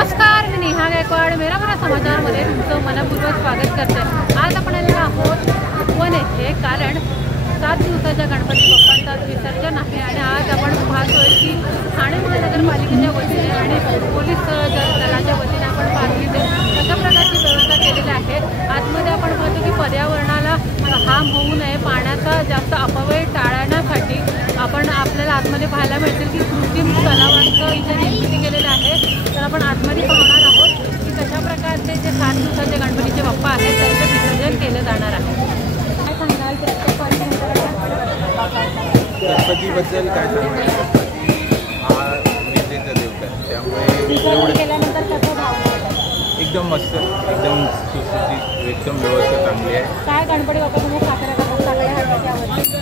नमस्कार, मी नेहा गायकवाड. मेरा मरा समाचारमध्ये तुमचं मनपूर्वक स्वागत करते. आज आपण आलेलो आहोत उपवन येथे, कारण 7 दिवसाच्या गणपती बाप्पांचा विसर्जन आहे. आणि आज आपण पाहतोय की ठाणे महानगरपालिकेच्या वतीने आणि पोलीस दलाच्या वतीने आपण पाहतोय कशा प्रकारची व्यवस्था केलेली आहे. आतमध्ये आपण पाहतो की पर्यावरणाला हार्म होऊ नये, पाण्याचा जास्त अपव्यय टाळण्यासाठी आपल्याला आतमध्ये पाहायला मिळतील की कृत्रिम तलावांचं इथे निर्मिती केलेलं आहे. तर आपण आतमध्ये पाहणार आहोत की कशा प्रकारचे जे 7 दिवसाचे गणपतीचे बाप्पा आहेत त्यांचं विसर्जन केलं जाणार आहे. काय सांगाल गणपतीबद्दल? काय सांगणार, हा विजेचा देवता त्यामुळे केल्यानंतर कसं भाव एकदम मस्त, एकदम सुस्थितीत, एकदम व्यवस्था चांगली आहे. काय गणपती बाप्पा तुम्ही साजरा करतात सगळ्या ह्याच्यावर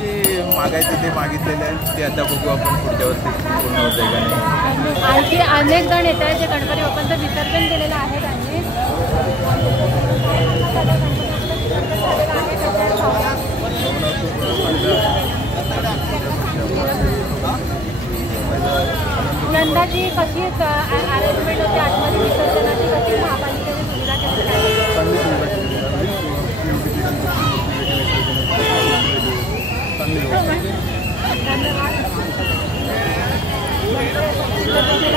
जे मागायचं ते मागितलेलं आहे, ते आता बघू आपण पुढच्या वर्षी पूर्ण होत आहे का नाही. आणखी अनेक जण येत आहेत जे गणपती बाप्पांचं विसर्जन केलेलं आहे त्यांनी. यंदाची कशी अरेंजमेंट होती आतमध्ये विसर्जनाची, कशी महापालिकेने सुविधा केली?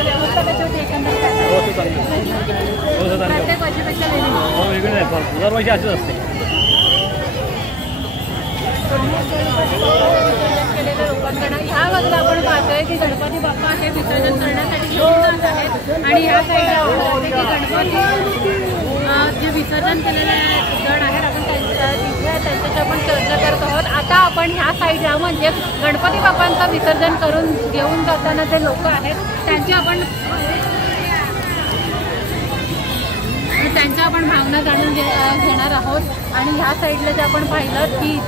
व्यवस्था कशी होती एकंदरीत? प्रत्येक वर्षीपेक्षा वेगळी दरवर्षी असंच असते. केलेल्या लोकांकडे ह्या बाजूला आपण पाहतोय की गणपती बाप्पा हे विसर्जन करण्यासाठी घेऊन जात आहेत. आणि ह्या साईडला आपण पाहतोय की गणपती जे विसर्जन केलेले जण आहेत आपण त्यांच्याशी आपण चर्चा करत आहोत. आता आपण ह्या साईडला म्हणजे गणपती बाप्पांचं विसर्जन करून घेऊन जाताना जे लोक आहेत त्यांच्या आपण भावना जाणून घेणार आहोत. आणि ह्या साईडला जे आपण पाहिलं की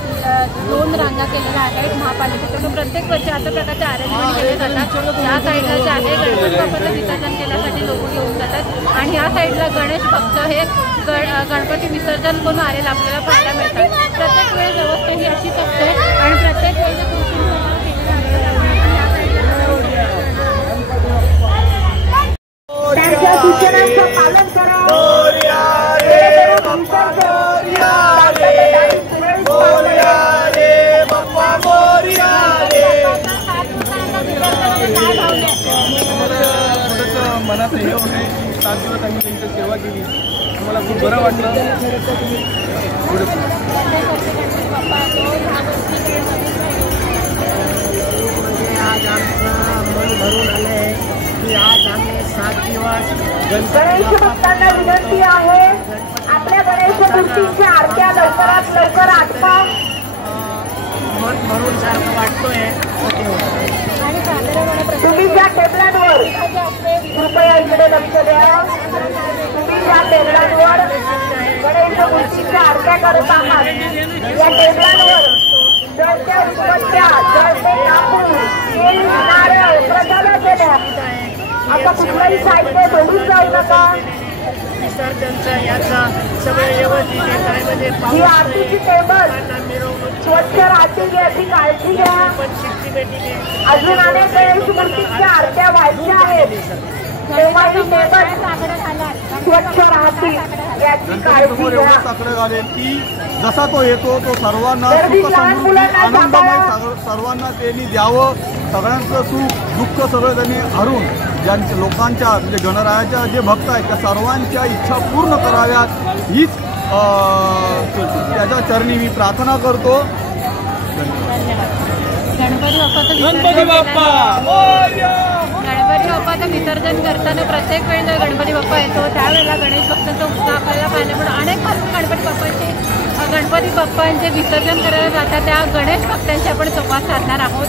2 रांगा केलेल्या आहेत महापालिकेकडून. प्रत्येक वर्षी अशा प्रकारचे अरेंजमेंट केले जातात. ह्या साईडला जे आहे गणपती बाप्पाचं विसर्जन केल्यासाठी लोक घेऊन जातात. आणि ह्या साईडला गणेश भक्त हे गणपती विसर्जन करून आलेलं आपल्याला पाहायला मिळतात. प्रत्येक वेळी व्यवस्था ही अशीच असते आणि प्रत्येक वेळेला त्यांच्या सूचनांचं पालन करा. मनात हे होते, 7 दिवस आम्ही त्यांची सेवा केली, आम्हाला खूप बरं वाटलं. आज आमचं मन भरून आलं आहे की आज आम्ही 7 दिवस गणेश भक्तांना विनंती आहे, आपल्या गणेश मूर्तीच्या आरत्या लवकरात लवकर आटपा. मन भरून सारखं वाटतोय. तुम्ही ज्या टेबलांवर, कृपया इकडे लक्ष द्या, तुम्ही ज्या टेबलांवर गणेश मूर्तीच्या आरत्या करत आहात या टेबलांवर जळत्या उदबत्त्या, जळते कापूर, केळी, नारळ, प्रसादा केल्या. आता कुठलंही साहित्य सोडून जाऊ नका. विसर्जनचं याचा सगळं व्यवस्थित आहे. म्हणजे ही आरतीची टेबल मिरवणूक स्वच्छ राहते याची काळजी घ्या. पण शिट्टी बेटी अजून अनेक गणेश मूर्तीच्या आरत्या व्हायच्या आहेत, तेव्हा ही टेबल स्वच्छ राहतील याची काळजी घ्या. साकडे घालेल की जसा तो येतो तो सर्वांना सुख समृद्धी आनंदमय सर्वांना त्यांनी द्यावं. सगळ्यांचं सुख दुःख सगळं त्यांनी हरून ज्यांच्या लोकांच्या म्हणजे गणरायाच्या जे भक्त आहेत त्या सर्वांच्या इच्छा पूर्ण कराव्यात हीच त्याच्या चरणी मी प्रार्थना करतो. गणपती बाप्पाचं विसर्जन करताना प्रत्येक वेळेला गणपती बाप्पा येतो त्यावेळेला गणेश भक्तांचा उत्साह आपल्याला पाहायला मिळतो. अनेक गणपती बाप्पांचे विसर्जन करायला जातात त्या गणेश भक्तांशी आपण संवाद साधणार आहोत.